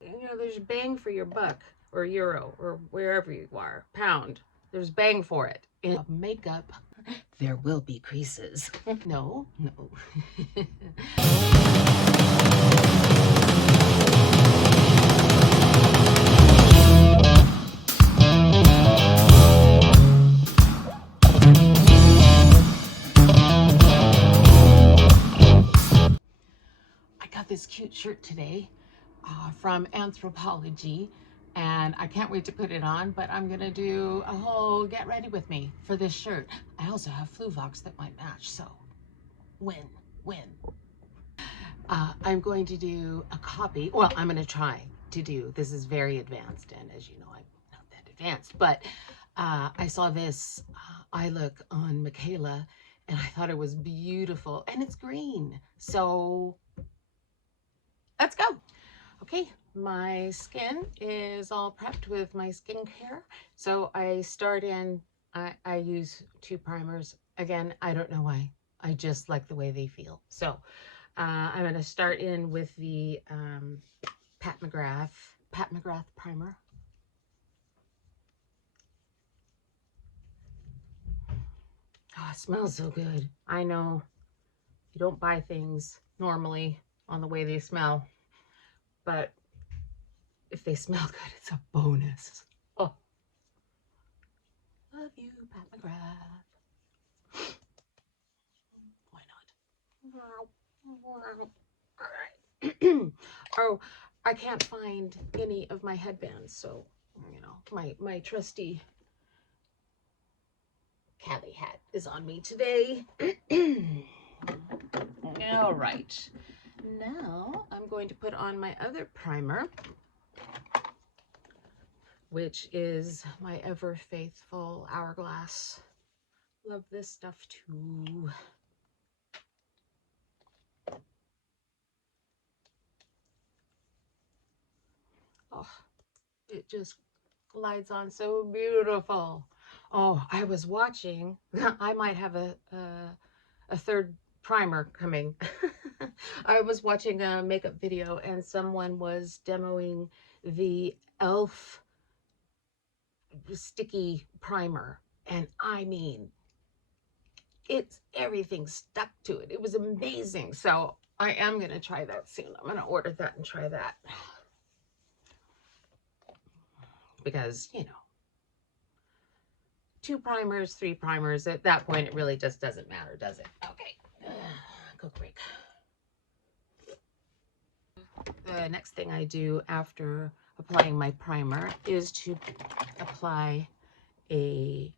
You know, there's bang for your buck or euro or wherever you are, pound. There's bang for it. In makeup, there will be creases. No, no. I got this cute shirt today from Anthropology, and I can't wait to put it on, but I'm gonna do a whole get ready with me for this shirt. I also have Fluevogs that might match, so win. I'm going to do a copy. Well, I'm going to try to do. This is very advanced, and as you know, I'm not that advanced. But I saw this eye look on Michaela, and I thought it was beautiful, and it's green. So let's go. Okay, my skin is all prepped with my skincare. So I start in. I use 2 primers. Again, I don't know why. I just like the way they feel. So I'm going to start in with the Pat McGrath primer. Oh, it smells so good. I know you don't buy things normally on the way they smell, but if they smell good, it's a bonus. Oh, love you, Pat McGrath. Why not? All right. Oh, I can't find any of my headbands, so you know my trusty Callie hat is on me today. All right. Now I'm going to put on my other primer, which is my ever faithful Hourglass. Love this stuff too. Oh, it just glides on so beautiful. Oh, I was watching. I might have a third primer coming. I was watching a makeup video and someone was demoing the e.l.f. sticky primer, and I mean, it's everything stuck to it. It was amazing. So I am going to try that soon. I'm going to order that and try that because, you know, 2 primers, 3 primers, at that point it really just doesn't matter, does it? Okay. Go quick. The next thing I do after applying my primer is to apply an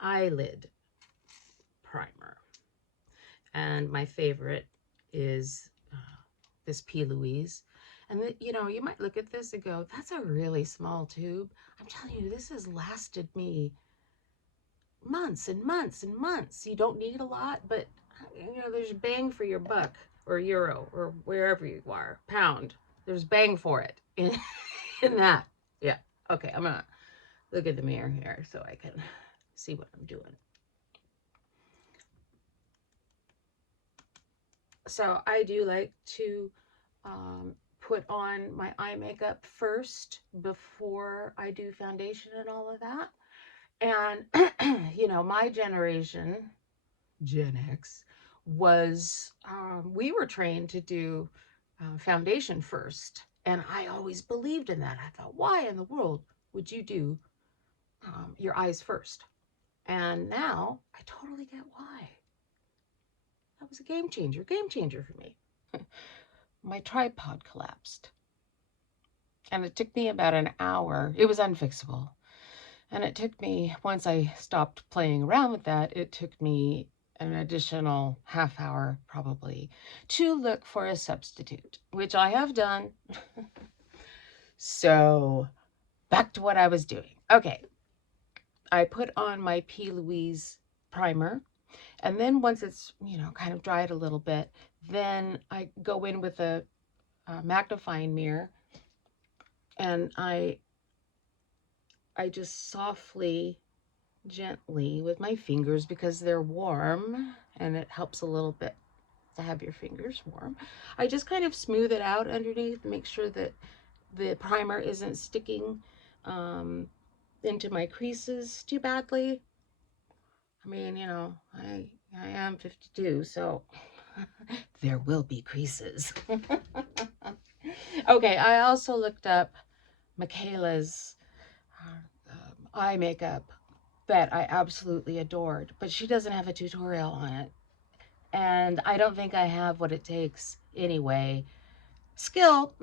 eyelid primer. And my favorite is this P. Louise. And you know, you might look at this and go, that's a really small tube. I'm telling you, this has lasted me months and months and months. You don't need a lot, but you know, there's bang for your buck or euro or wherever you are, pound. There's bang for it in that. Yeah. Okay, I'm gonna look at the mirror here so I can see what I'm doing. So I do like to put on my eye makeup first before I do foundation and all of that. And, you know, my generation, Gen X, was, we were trained to do foundation first. And I always believed in that. I thought, why in the world would you do your eyes first? And now I totally get why. That was a game changer for me. My tripod collapsed. And it took me about an hour. It was unfixable. And it took me, once I stopped playing around with that, it took me an additional half hour probably to look for a substitute, which I have done. So back to what I was doing. Okay. I put on my P. Louise primer. And then once it's, you know, kind of dried a little bit, then I go in with a magnifying mirror and I just softly, gently with my fingers, because they're warm and it helps a little bit to have your fingers warm. I just kind of smooth it out underneath, make sure that the primer isn't sticking into my creases too badly. I mean, you know, I am 52, so there will be creases. Okay, I also looked up Michaela's eye makeup that I absolutely adored, but she doesn't have a tutorial on it. And I don't think I have what it takes anyway. Skill,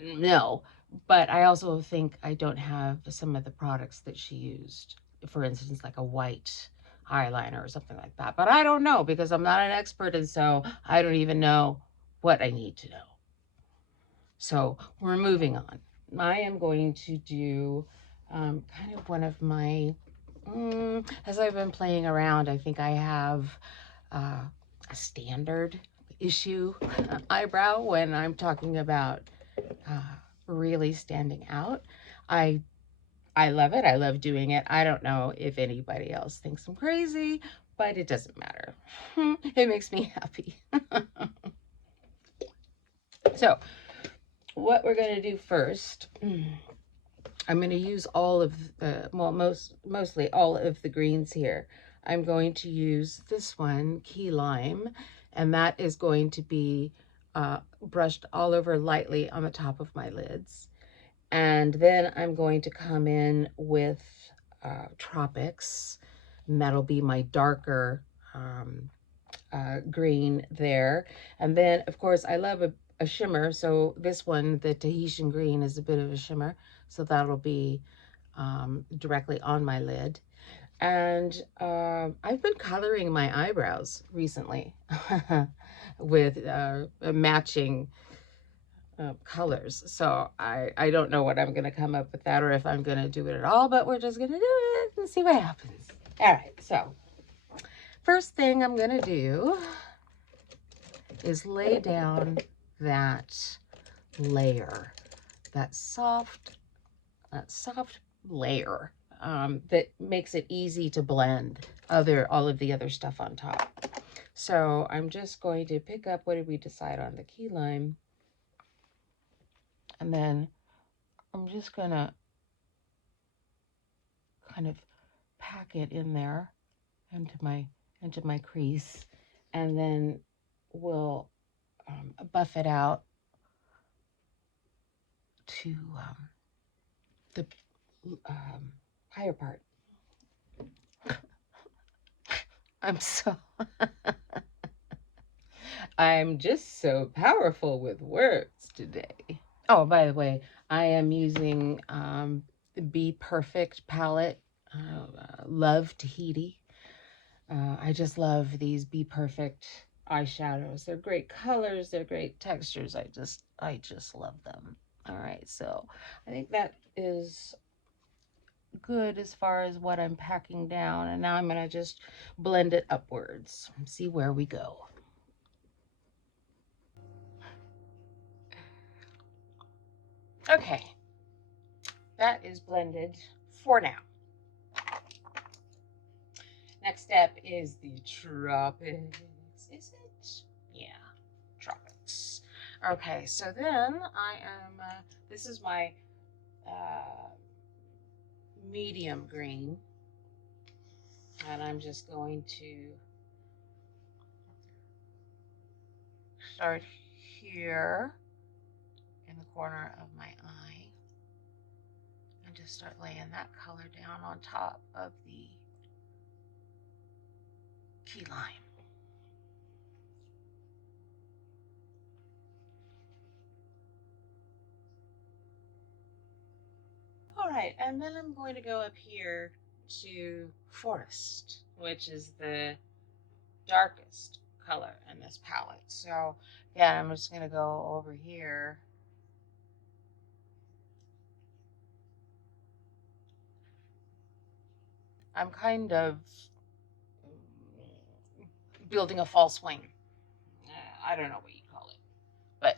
no. But I also think I don't have some of the products that she used. For instance, like a white eyeliner or something like that. But I don't know because I'm not an expert, and so I don't even know what I need to know. So we're moving on. I am going to do kind of one of my, as I've been playing around, I think I have a standard issue eyebrow when I'm talking about really standing out. I love it. I love doing it. I don't know if anybody else thinks I'm crazy, but it doesn't matter. It makes me happy. So what we're going to do first, I'm going to use all of the, well, mostly all of the greens here. I'm going to use this one, Key Lime, and that is going to be brushed all over lightly on the top of my lids. And then I'm going to come in with Tropics, and that'll be my darker green there. And then, of course, I love a shimmer, so this one, the Tahitian green, is a bit of a shimmer, so that'll be directly on my lid. And I've been coloring my eyebrows recently with matching colors. So I don't know what I'm going to come up with that or if I'm going to do it at all, but we're just going to do it and see what happens. All right, so first thing I'm going to do is lay down that layer, that soft layer that makes it easy to blend all of the other stuff on top. So I'm just going to pick up, what did we decide on? The key lime. And then I'm just going to kind of pack it in there into my crease, and then we'll buff it out to the higher part. I'm just so powerful with words today. Oh, by the way, I am using the Be Perfect palette, Love Tahiti. I just love these Be Perfect eyeshadows. They're great colors, they're great textures. I just love them. All right, so I think that is good as far as what I'm packing down, and now I'm going to just blend it upwards and see where we go. Okay, that is blended for now. Next step is the tropics. Is it? Yeah, tropics. Okay, so then I am, this is my medium green, and I'm just going to start here in the corner of my eye and just start laying that color down on top of the key lime. All right, and then I'm going to go up here to Forest, which is the darkest color in this palette. So yeah, I'm just going to go over here. I'm kind of building a false wing. I don't know what you call it, but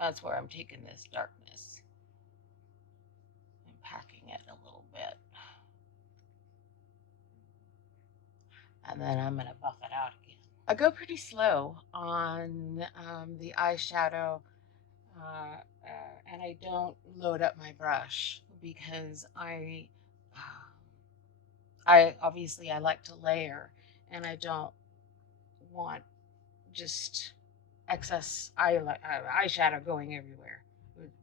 that's where I'm taking this darkness and packing it a little bit. And then I'm going to buff it out again. I go pretty slow on the eyeshadow, and I don't load up my brush because I obviously I like to layer, and I don't want just excess eyeshadow going everywhere.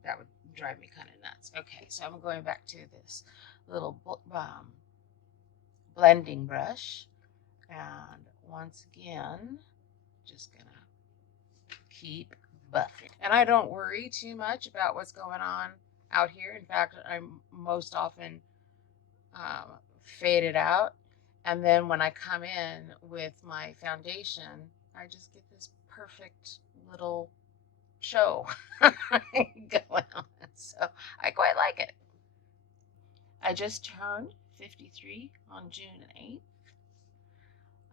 That would drive me kind of nuts. Okay, so I'm going back to this little blending brush, and once again, just gonna keep buffing. And I don't worry too much about what's going on out here. In fact, I'm most often um, faded out. And then when I come in with my foundation, I just get this perfect little show going on. So I quite like it. I just turned 53 on June 8th.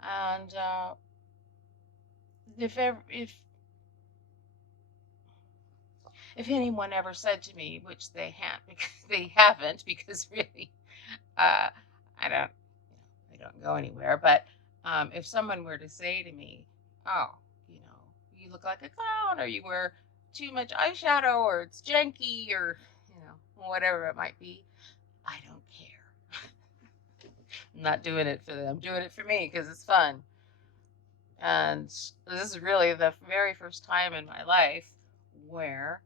And if anyone ever said to me, which they have, because they haven't, because really, uh, I don't, I don't go anywhere. But if someone were to say to me, "Oh, you look like a clown, or you wear too much eyeshadow, or it's janky, or whatever it might be," I don't care. I'm not doing it for them. I'm doing it for me because it's fun. And this is really the very first time in my life where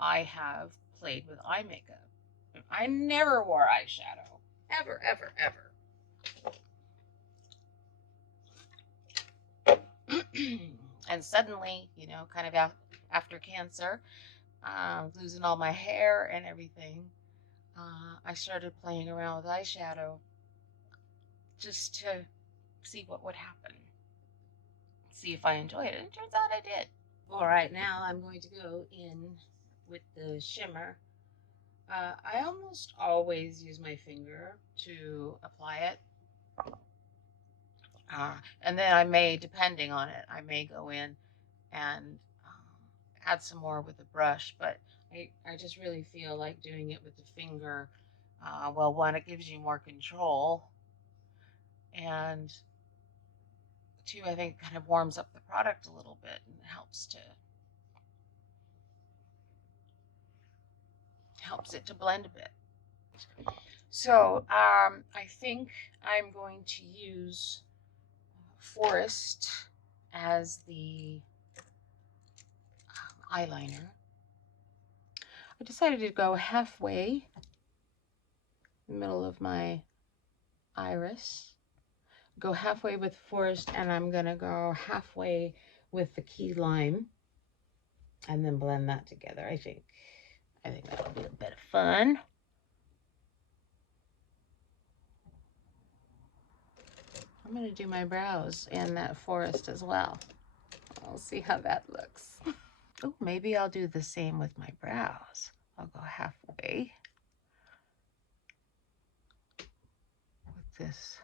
I have played with eye makeup. I never wore eyeshadow. Ever, ever, ever. And suddenly, kind of after cancer, losing all my hair and everything, I started playing around with eyeshadow just to see what would happen, see if I enjoyed it. And it turns out I did. All right, now I'm going to go in with the shimmer. I almost always use my finger to apply it. And then I may, depending on it, I may go in and add some more with a brush. But I just really feel like doing it with the finger. Well, one, it gives you more control. And two, I think it kind of warms up the product a little bit and helps it to blend a bit. So I think I'm going to use Forest as the eyeliner. I decided to go halfway in the middle of my iris, go halfway with Forest, and I'm going to go halfway with the key lime, and then blend that together. I think that'll be a bit of fun. I'm going to do my brows in that Forest as well. I'll see how that looks. Oh, maybe I'll do the same with my brows. I'll go halfway with this,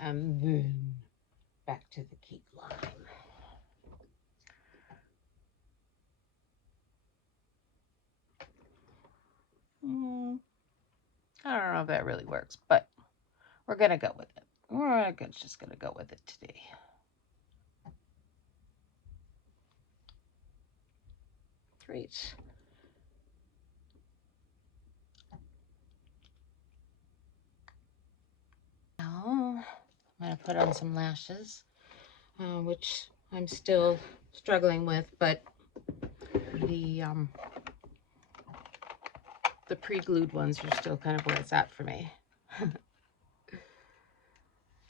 and then back to the key lime. I don't know if that really works, but we're going to go with it. We're just going to go with it today. Great. Now, I'm going to put on some lashes, which I'm still struggling with, but the pre-glued ones are still kind of where it's at for me.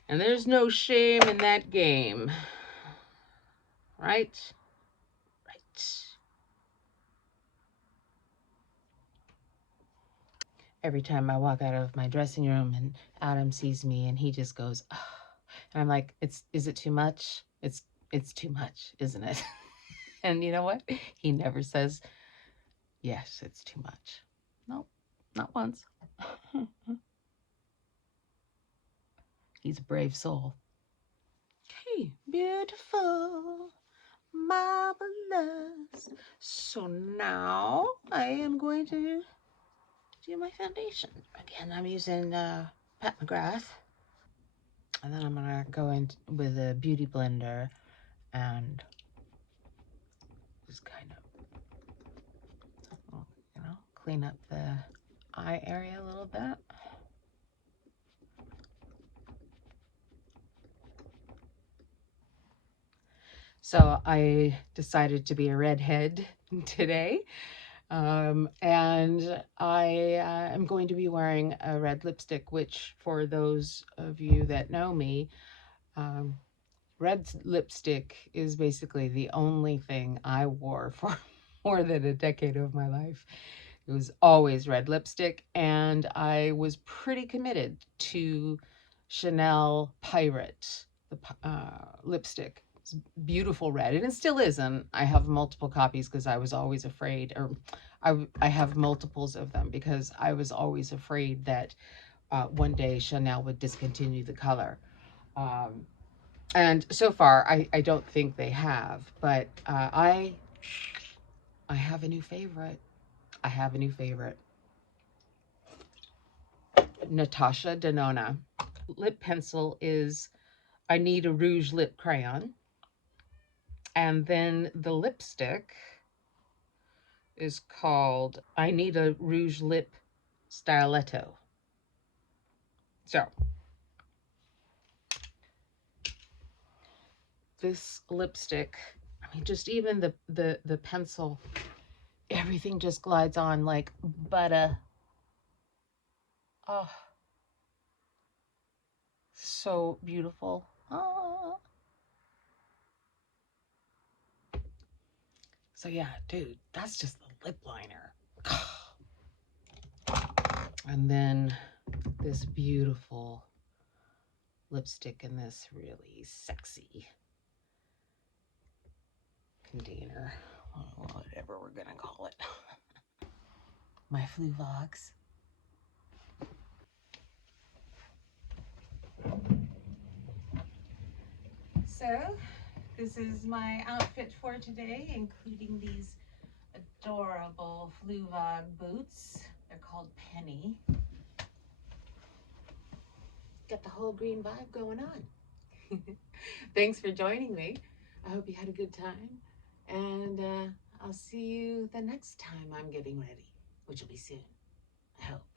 And there's no shame in that game. Right? Right. Every time I walk out of my dressing room and Adam sees me and he just goes, oh. And I'm like, is it too much? It's too much, isn't it? And you know what? He never says, yes, it's too much. Nope, not once. He's a brave soul. Okay, beautiful, marvelous. So now I am going to do my foundation. Again, I'm using Pat McGrath. And then I'm gonna go in with a beauty blender and just kind of, you know, clean up the eye area a little bit. So I decided to be a redhead today. And I am going to be wearing a red lipstick, which for those of you that know me, um, red lipstick is basically the only thing I wore for more than a decade of my life. It was always red lipstick, and I was pretty committed to Chanel Pirate, the lipstick. It's beautiful red, and it still is, and I have multiple copies because I was always afraid, or I have multiples of them because I was always afraid that one day Chanel would discontinue the color. Um, and so far, I don't think they have, but I have a new favorite. I have a new favorite. Natasha Denona. Lip pencil is I Need a Rouge Lip Crayon. And then the lipstick is called I Need a Rouge Lip Styletto. So this lipstick, I mean, just even the pencil, everything just glides on like butter. Oh, so beautiful. Oh. So yeah, dude, that's just the lip liner. And then this beautiful lipstick in this really sexy container, whatever we're gonna call it. My Fluevogs. So this is my outfit for today, including these adorable Fluvog boots. They're called Penny. Got the whole green vibe going on. Thanks for joining me. I hope you had a good time. And I'll see you the next time I'm getting ready, which will be soon, I hope.